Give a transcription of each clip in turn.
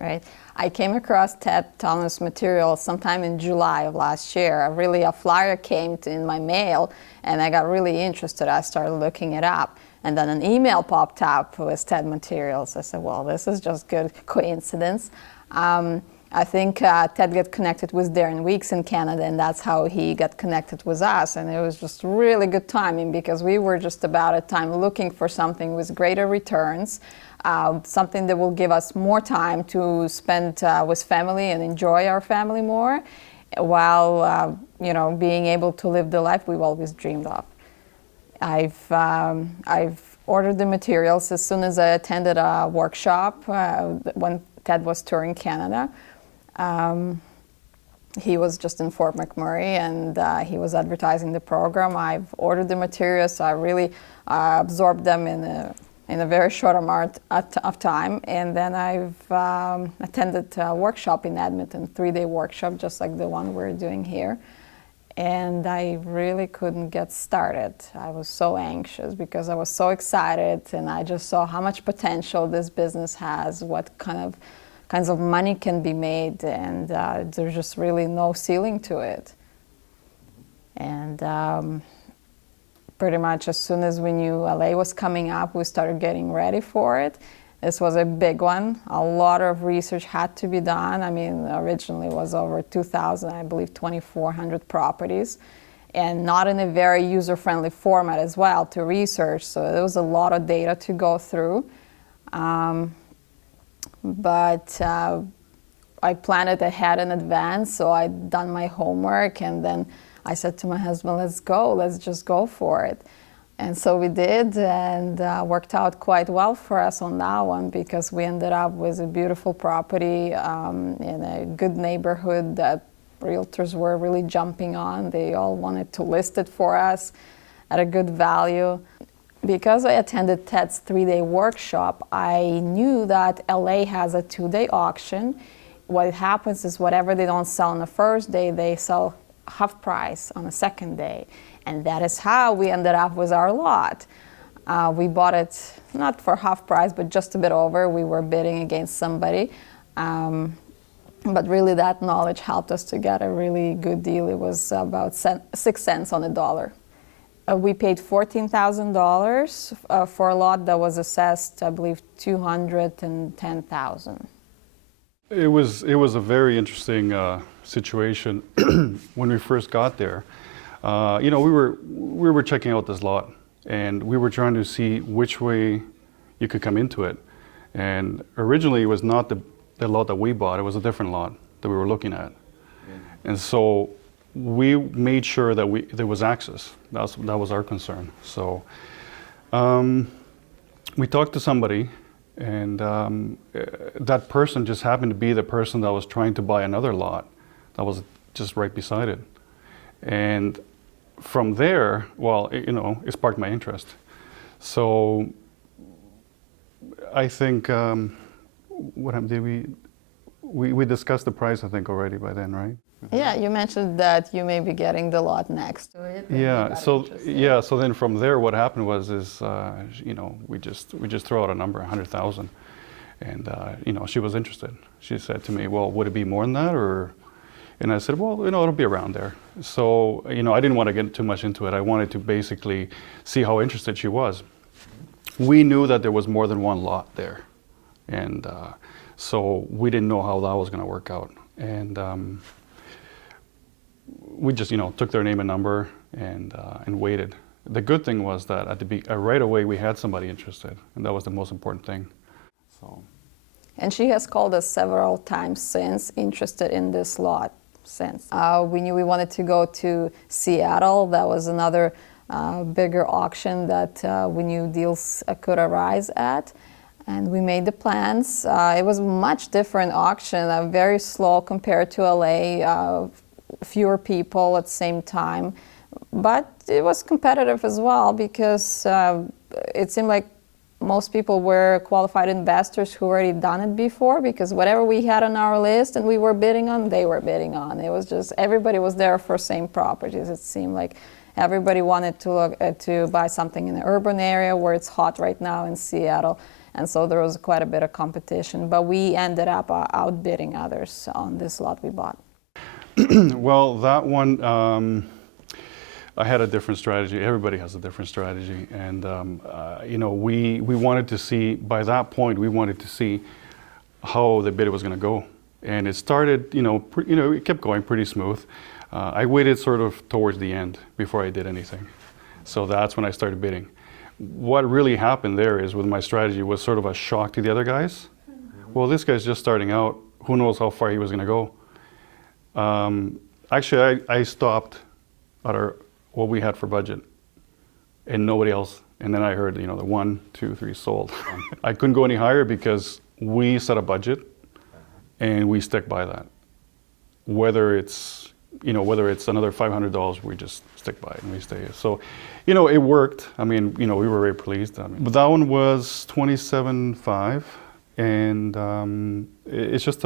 Right. I came across Ted.Thomas material sometime in July of last year. Really, a flyer came in my mail, and I got really interested. I started looking it up, and then an email popped up with Ted materials. I said, well, this is just good coincidence. I think Ted got connected with Darren Weeks in Canada, and that's how he got connected with us. And it was just really good timing because we were just about at time looking for something with greater returns, something that will give us more time to spend with family and enjoy our family more, while being able to live the life we've always dreamed of. I've ordered the materials as soon as I attended a workshop when Ted was touring Canada. He was just in Fort McMurray, and he was advertising the program. I've ordered the materials, so I really absorbed them in a very short amount of time. And then I've attended a workshop in Edmonton, 3-day workshop, just like the one we're doing here. And I really couldn't get started. I was so anxious because I was so excited, and I just saw how much potential this business has, what kinds of money can be made, and there's just really no ceiling to it. And pretty much as soon as we knew LA was coming up, we started getting ready for it. This was a big one. A lot of research had to be done. I mean, originally it was over 2,000, I believe 2,400 properties, and not in a very user-friendly format as well to research, so there was a lot of data to go through. But I planned it ahead in advance, so I'd done my homework, and then I said to my husband, let's just go for it. And so we did, and worked out quite well for us on that one, because we ended up with a beautiful property in a good neighborhood that realtors were really jumping on. They all wanted to list it for us at a good value. Because I attended Ted's 3-day workshop, I knew that LA has a 2-day auction. What happens is whatever they don't sell on the first day, they sell half price on the second day. And that is how we ended up with our lot. We bought it not for half price, but just a bit over. We were bidding against somebody. But really that knowledge helped us to get a really good deal. It was about 6 cents on the dollar. We paid $14,000 for a lot that was assessed, I believe, $210,000. It was a very interesting situation when we first got there. We were checking out this lot, and we were trying to see which way you could come into it. And originally, it was not the lot that we bought; it was a different lot that we were looking at. Yeah. And so we made sure that there was access. That was our concern. So we talked to somebody, and that person just happened to be the person that was trying to buy another lot that was just right beside it. And from there, it sparked my interest. So I think what happened? We discussed the price, I think, already by then, right? Yeah, you mentioned that you may be getting the lot next to it. Yeah. So then from there, what happened was we just throw out a number, 100,000, and she was interested. She said to me, "Well, would it be more than that, or?" And I said, "Well, it'll be around there." So I didn't want to get too much into it. I wanted to basically see how interested she was. We knew that there was more than one lot there, and so we didn't know how that was going to work out. And we just took their name and number and waited. The good thing was that right away we had somebody interested, and that was the most important thing. So. And she has called us several times since, interested in this lot since. We knew we wanted to go to Seattle. That was another bigger auction that we knew deals could arise at. And we made the plans. It was a much different auction, very slow compared to LA, fewer people at the same time. But it was competitive as well, because it seemed like most people were qualified investors who already done it before, because whatever we had on our list and we were bidding on, they were bidding on. It was just, everybody was there for same properties. It seemed like everybody wanted to buy something in the urban area where it's hot right now in Seattle. And so there was quite a bit of competition, but we ended up outbidding others on this lot we bought. Well, that one, I had a different strategy. Everybody has a different strategy. And, you know, we wanted to see, by that point, we wanted to see how the bid was going to go. And it started, it kept going pretty smooth. I waited sort of towards the end before I did anything. So that's when I started bidding. What really happened there is with my strategy was sort of a shock to the other guys. Well, this guy's just starting out. Who knows how far he was going to go? Actually, I stopped at what we had for budget and nobody else. And then I heard, the 1, 2, 3 sold. I couldn't go any higher because we set a budget and we stick by that. Whether it's another $500, we just stick by it and we stay. So, it worked. I mean, we were very pleased. But that one was 27.5, and it's just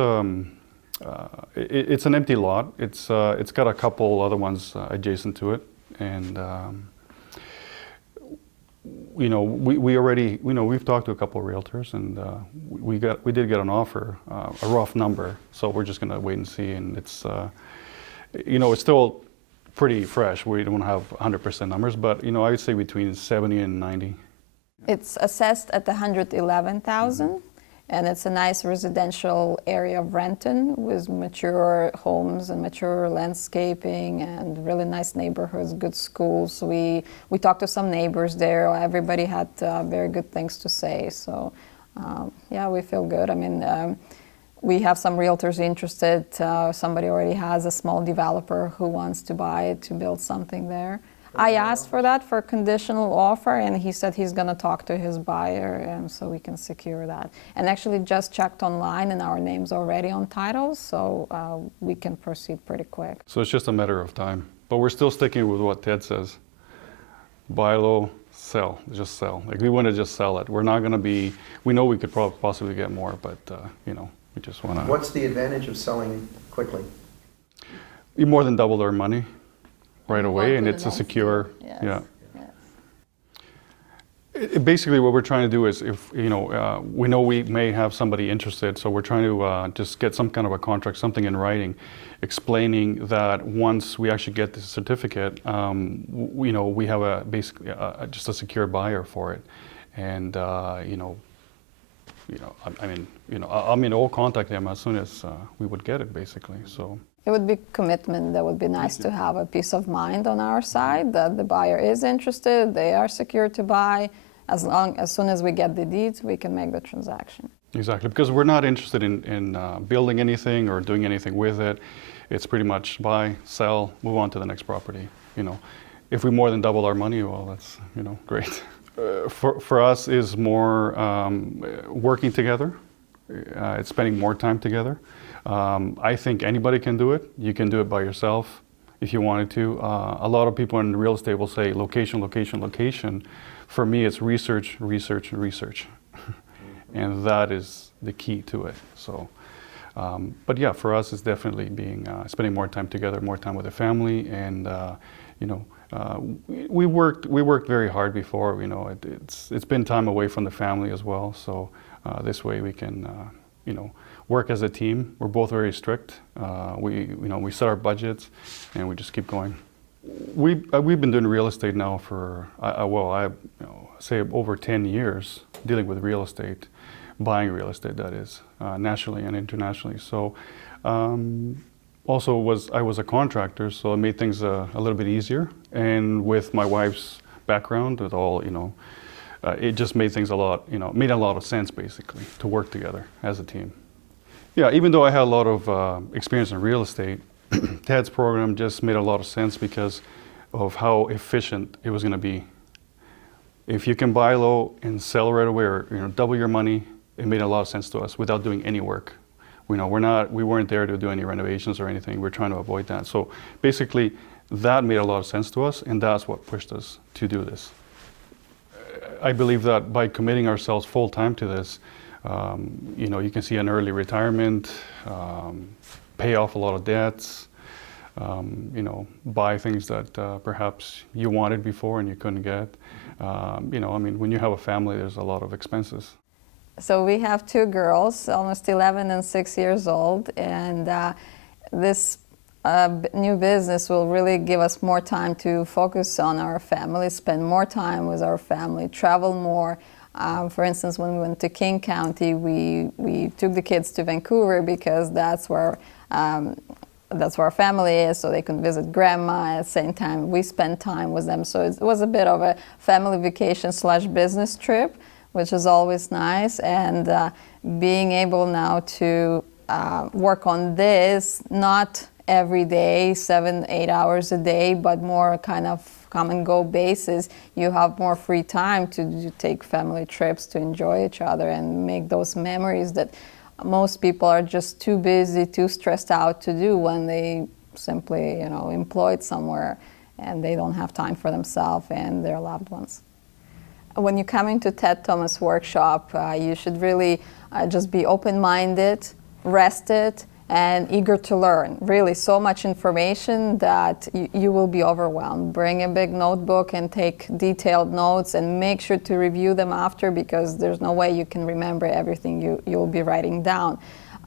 it's an empty lot. It's got a couple other ones adjacent to it, and we already we've talked to a couple of realtors, and we did get an offer, a rough number. So we're just gonna wait and see, and it's it's still pretty fresh. We don't have 100% numbers, but I would say between 70 and 90. It's assessed at 111,000, and it's a nice residential area of Renton with mature homes and mature landscaping and really nice neighborhoods, good schools. We talked to some neighbors there. Everybody had very good things to say. So yeah, we feel good. I mean, we have some realtors interested. Somebody already has a small developer who wants to buy it to build something there. I asked for that for a conditional offer, and he said he's going to talk to his buyer, so we can secure that. And actually just checked online, and our name's already on titles, so we can proceed pretty quick. So it's just a matter of time. But we're still sticking with what Ted says. Buy low, sell, just sell. Like, we want to just sell it. We're not going to be, we know we could possibly get more, but, we just want to. What's the advantage of selling quickly? We more than doubled our money right away, and it's a secure, yes. yeah. Yes. Basically, what we're trying to do is, if we know we may have somebody interested, so we're trying to just get some kind of a contract, something in writing, explaining that once we actually get the certificate, we have basically just a secure buyer for it, and I'll contact them as soon as we would get it, basically. So. It would be commitment that would be nice to have, a peace of mind on our side that the buyer is interested, they are secure to buy. As soon as we get the deeds, we can make the transaction. Exactly, because we're not interested in building anything or doing anything with it. It's pretty much buy, sell, move on to the next property. If we more than double our money, well, that's great. For us is more working together. It's spending more time together. I think anybody can do it. You can do it by yourself if you wanted to. A lot of people in real estate will say location, location, location. For me, it's research, research, and research. And that is the key to it. So, but yeah, for us, it's definitely spending more time together, more time with the family, and we worked very hard before. It's been time away from the family as well. So this way we can work as a team. We're both very strict. We set our budgets, and we just keep going. We've been doing real estate now for I say over 10 years, dealing with real estate, buying real estate, that is, nationally and internationally. So also I was a contractor, so it made things a little bit easier. And with my wife's background, with all it just made things made a lot of sense, basically, to work together as a team. Yeah, even though I had a lot of experience in real estate, Ted's program just made a lot of sense because of how efficient it was going to be. If you can buy low and sell right away, or double your money, it made a lot of sense to us without doing any work. We weren't there to do any renovations or anything. We're trying to avoid that. So basically, that made a lot of sense to us, and that's what pushed us to do this. I believe that by committing ourselves full time to this, you can see an early retirement, pay off a lot of debts, buy things that perhaps you wanted before and you couldn't get. When you have a family, there's a lot of expenses. So we have two girls, almost 11 and 6 years old, and this new business will really give us more time to focus on our family, spend more time with our family, travel more. For instance, when we went to King County, we took the kids to Vancouver because that's where our family is, so they could visit grandma. At the same time, we spent time with them. So it was a bit of a family vacation / business trip, which is always nice. And being able now to work on this, not every day, 7-8 hours a day, but more kind of come and go basis, you have more free time to take family trips, to enjoy each other and make those memories that most people are just too busy, too stressed out to do when they simply, employed somewhere and they don't have time for themselves and their loved ones. When you come into Ted.Thomas workshop, you should really just be open-minded, rested, and eager to learn. Really, so much information that you will be overwhelmed. Bring a big notebook and take detailed notes and make sure to review them after, because there's no way you can remember everything you'll be writing down.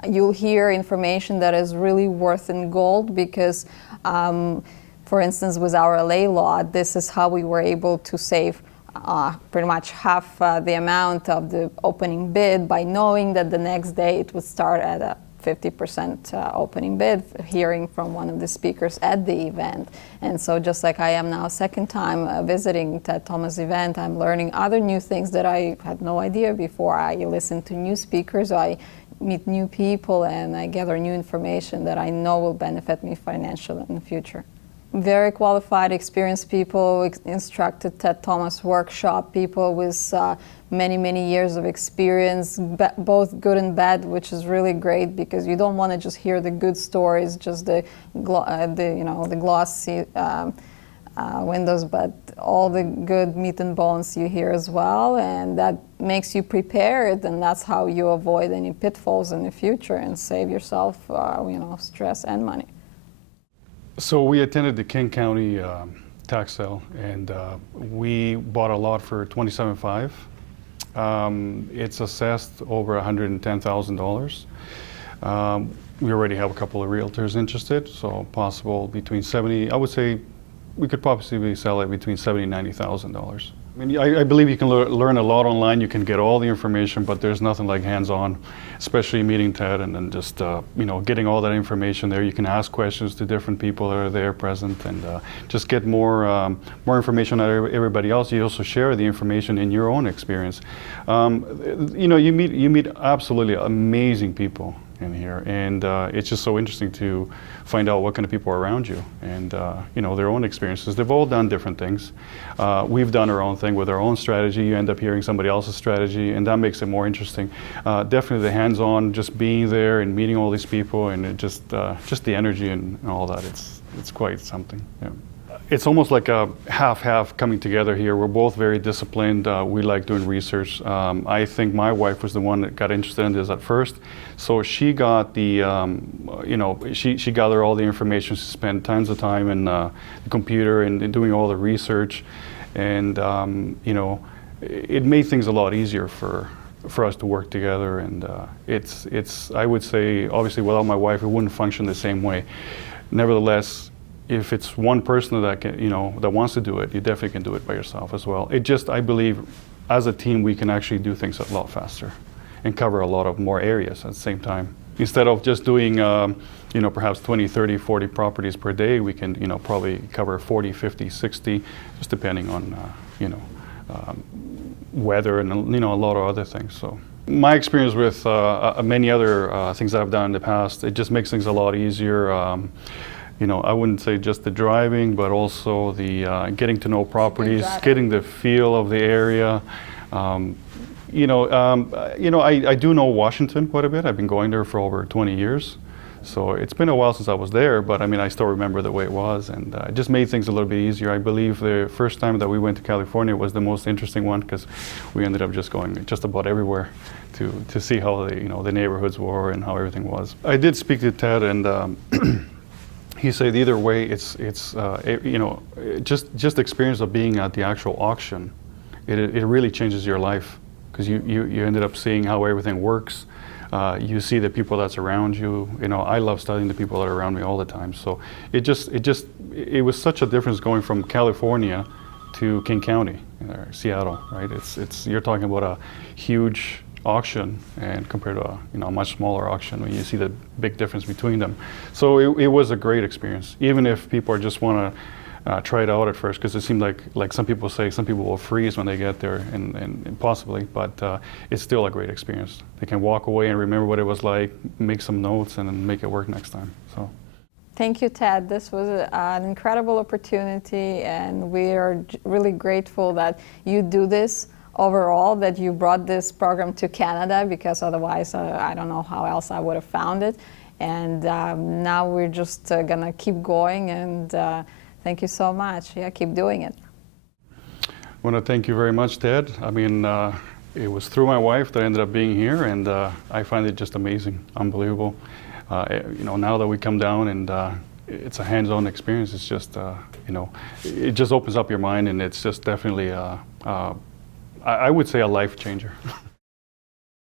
You'll hear information that is really worth in gold because, for instance, with our LA law, this is how we were able to save pretty much half the amount of the opening bid by knowing that the next day it would start at a 50% opening bid, hearing from one of the speakers at the event. And so just like I am now second time visiting Ted.Thomas event, I'm learning other new things that I had no idea before. I listen to new speakers, I meet new people, and I gather new information that I know will benefit me financially in the future. Very qualified, experienced people, instructed Ted.Thomas workshop, people with many years of experience, both good and bad, which is really great because you don't want to just hear the good stories, just the glossy windows, but all the good meat and bones you hear as well, and that makes you prepared, and that's how you avoid any pitfalls in the future and save yourself, stress and money. So we attended the King County tax sale, and we bought a lot for $27,500. It's assessed over $110,000. We already have a couple of realtors interested, so possible between 70. I would say we could possibly sell it between $70,000 and $90,000. I mean, I believe you can learn a lot online. You can get all the information, but there's nothing like hands-on, especially meeting Ted and then just getting all that information there. You can ask questions to different people that are there present, and just get more information out of everybody else. You also share the information in your own experience. You meet absolutely amazing people in here, and it's just so interesting to find out what kind of people are around you, and their own experiences. They've all done different things. We've done our own thing with our own strategy. You end up hearing somebody else's strategy, and that makes it more interesting. Definitely the hands-on, just being there and meeting all these people, and it just the energy and all that. It's quite something. Yeah. It's almost like a half-half coming together here. We're both very disciplined. We like doing research. I think my wife was the one that got interested in this at first. So she got she gathered all the information. She spent tons of time in the computer and doing all the research. And, it made things a lot easier for us to work together. And I would say, obviously, without my wife, it wouldn't function the same way. Nevertheless, if it's one person that that wants to do it, you definitely can do it by yourself as well. I believe, as a team, we can actually do things a lot faster and cover a lot of more areas at the same time. Instead of just doing, perhaps 20, 30, 40 properties per day, we can, probably cover 40, 50, 60, just depending on, weather and, a lot of other things. So my experience with many other things that I've done in the past, it just makes things a lot easier. I wouldn't say just the driving, but also the getting to know properties, getting the feel of the area. I do know Washington quite a bit. I've been going there for over 20 years. So it's been a while since I was there, but I still remember the way it was, and it just made things a little bit easier. I believe the first time that we went to California was the most interesting one, because we ended up just going just about everywhere to see how the neighborhoods were and how everything was. I did speak to Ted, and he said either way, it's just the experience of being at the actual auction. It really changes your life. because you ended up seeing how everything works. You see the people that's around you. You know, I love studying the people that are around me all the time. So it was such a difference going from California to King County, or Seattle, right? You're talking about a huge auction, and compared to a much smaller auction, when you see the big difference between them. So it was a great experience, even if people just want to try it out at first, because it seemed like some people say some people will freeze when they get there, and possibly, but it's still a great experience. They can walk away and remember what it was like, make some notes, and then make it work next time. So. Thank you, Ted. This was an incredible opportunity, and we are really grateful that you do this overall, that you brought this program to Canada, because otherwise I don't know how else I would have found it. And now we're just going to keep going, and thank you so much. Yeah, keep doing it. I want to thank you very much, Ted. I mean, it was through my wife that I ended up being here, and I find it just amazing, unbelievable. Now that we come down and it's a hands-on experience, it's just, it just opens up your mind, and it's just definitely, I would say, a life changer.